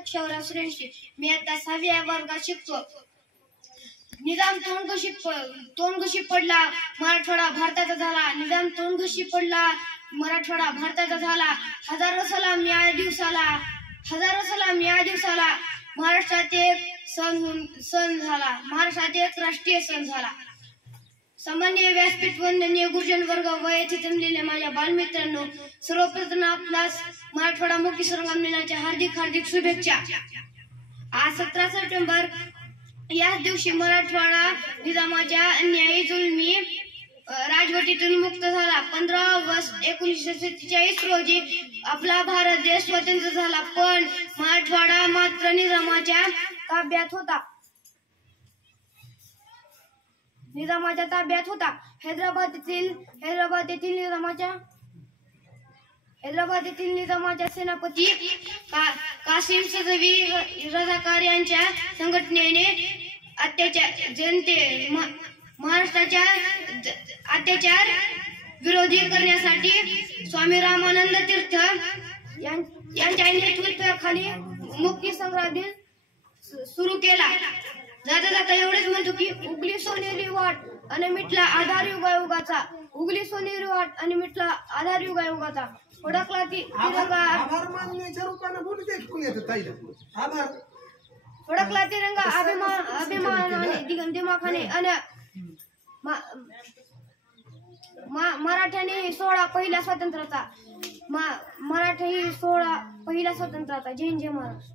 प्रत्यक्षावर श्रेणशी मी आता 6व्या वर्गात शिकतो. निजाम तोंडघशी पडला मराठवाडा भारताचा झाला. निजाम तोंडघशी पडला मराठवाडा भारताचा झाला. हजारो सलाम या दिवसाला, हजारो सलाम या दिवसाला. महाराष्ट्रात एक सण झाला, महाराष्ट्रात एक राष्ट्रीय सण झाला. सामान्य व्यासपीठ वंदनीय गुरुजन वर्ग व येथे जमलेल्या माझ्या बालमित्रांनो, सर्वप्रथम आपणास मराठवाडा मुक्ती संग्राम दिनाच्या हार्दिक हार्दिक शुभेच्छा. आज 17 सप्टेंबर याच दिवशी मराठवाडा निजामाच्या अन्यायी जुलमी राजवटीतून मुक्त झाला. 15 ऑगस्ट 1947 रोजी आपला भारत देश स्वतंत्र झाला. पण मराठवाडा मात्र निजामाच्या ताब्यात होता. हैदराबाद येथील निजामाच्या सेनापती कासिम सदवी रजाकार यांच्या संघटनेने महाराष्ट्राच्या अत्याचार विरोधी करण्यासाठी स्वामी रामानंद तीर्थ यांच्या नेतृत्वाखाली मुक्ती संग्राम दिन सुरू केला. जाता जाता एवढेच म्हणतो की उगली सोनेरी वाट आणि मिटला आधार युगायुगाचा. उगली सोनेरी वाट आणि मिटला आधार युगायुगाचा. फडकला तिरंगा अभिमानाने दिमाखाने आणि मराठ्याने सोहळा पहिल्या स्वातंत्र्याचा. जय हिंद जय महाराष्ट्र.